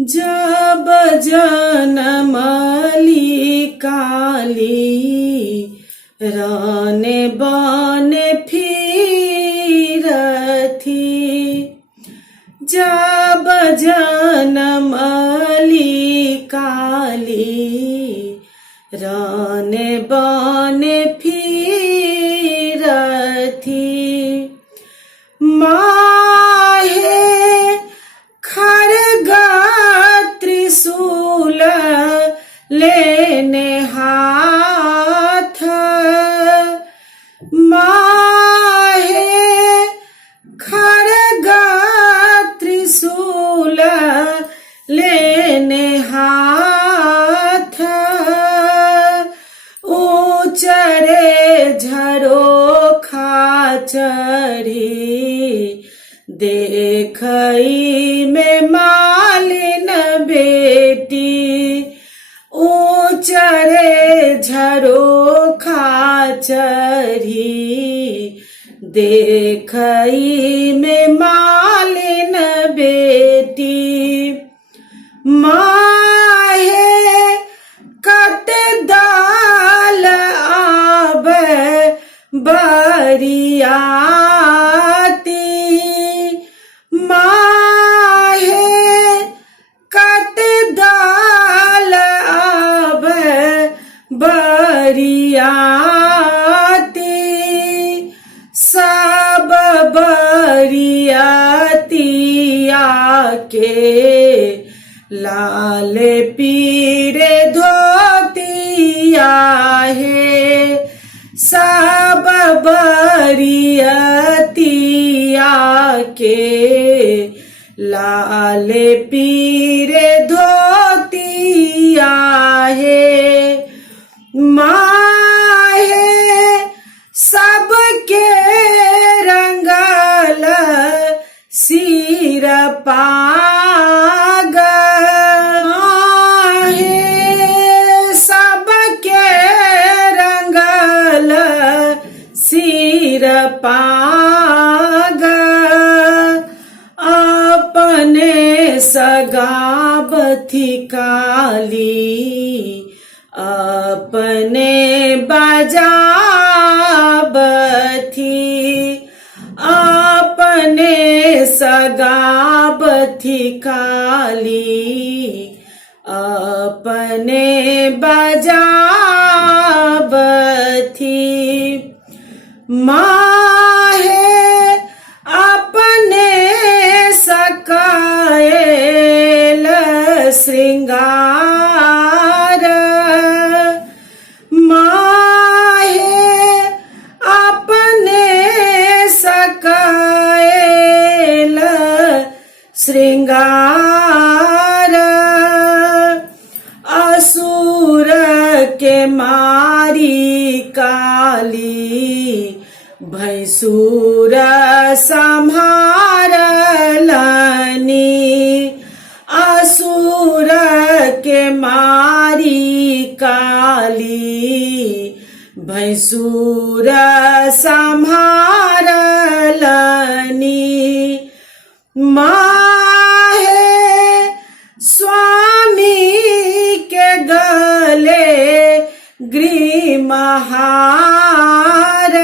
जब जनमली काली राने बाने फिरथी। जब जनमली काली राने बाने फिरथी। माहे खरगा त्रिशूल लेने हाथ। माहे खरगा त्रिशूल लेने हाथ। ऊंचरे झरोखा चढ़ी देखई में मालिन बेटी। ऊंचरे झरोखा चढ़ी देखई में मालिन बेटी। माहे कत दाल आबे बरियाती। माहे कत दाल आबे बरियाती। सब बरियातिया के लाल पीरे धोतिया है। सब बरियातिया के लाल पीरे धोतिया है। माहे सबके रंगल सिर पाग। माहे सबके रंगल सिर पाग। अपने सगाबथी काली अपने बजाबथी। अपने सगाबथी काली अपने बजाबथी। माहे अपने सकाएल श्रृंगार। माहे अपने सकाएल श्रृंगार। असुर के मारी काली भैंसुर संहारलनी। असुर के मारी काली भैंसुर संहारलनी। माहे स्वामी के गले ग्रीमहार।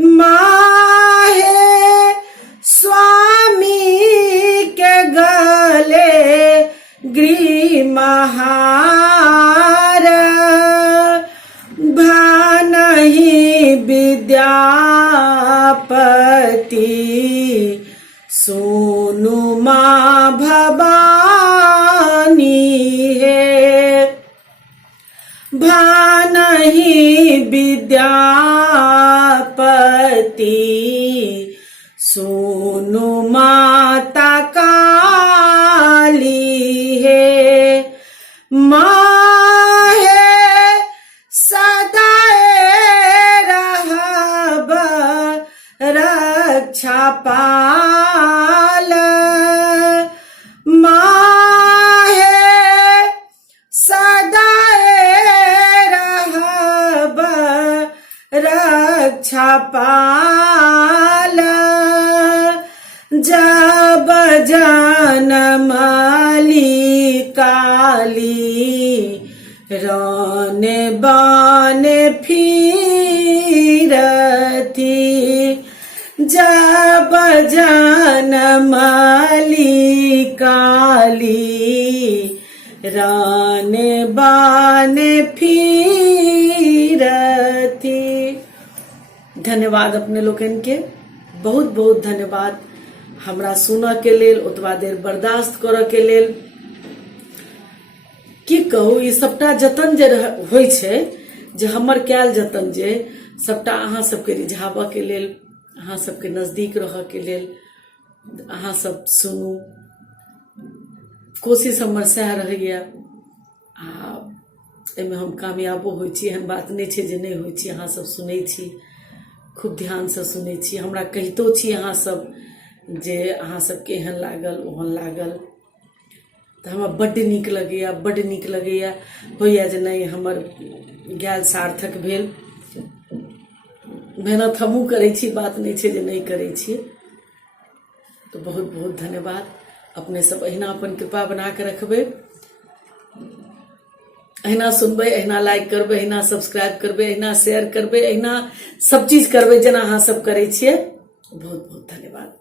माहे स्वामी के गले ग्रीमहार। भानहि विद्यापति सोनु माँ भवानी है। भानहि विद्यापति सोनु माता काली है। माहे सदाए रहब रक्षा पाल। माहे सदाए रहब रक्षा पाल। जा बजान माली काली रन बान फिरती जब जान माली काली रान बान फिरती। धन्यवाद अपने लोगन के, बहुत बहुत धन्यवाद हमरा सुनऽ के लेल, ओतबा देर बर्दाश्त करऽ के लेल। की कहू, ई सबटा जतन जे होइ छै, जे हमर कयल जतन जे सबटा अहाँ सबके रिझाबऽ के लेल, अहाँ सबके नजदीक रहऽ के लेल, अहाँ सब सुनू, कोशिश हमर सएह रहैया। आ एहिमे हम कामयाबो होइ छी, एहन बात नहि छै जे नहि होइ छी। अहाँ सब सुनै छी, खूब ध्यान से सुनै छी, हमरा कहितो छी अहाँ सब जे अहाँ सबके एहन लागल ओहन लागल, तऽ हमरा बड्ड नीक लगैया, बड्ड नीक लगैया। होइया जे नहीं हमर गायल सार्थक भेल। मेहनत हमहूँ करै छी, बात नहीं छै जे नहीं करै छी। तो बहुत बहुत धन्यवाद। अपने सब अहिना अपन कृपा बना के रखबै, अहिना सुनबै, अहिना लाइक करबै, अहिना सब्सक्राइब करबै, अहिना शेयर करबै, अहिना सब चीज करबै जेना अहाँ सब करै छियै। बहुत बहुत धन्यवाद।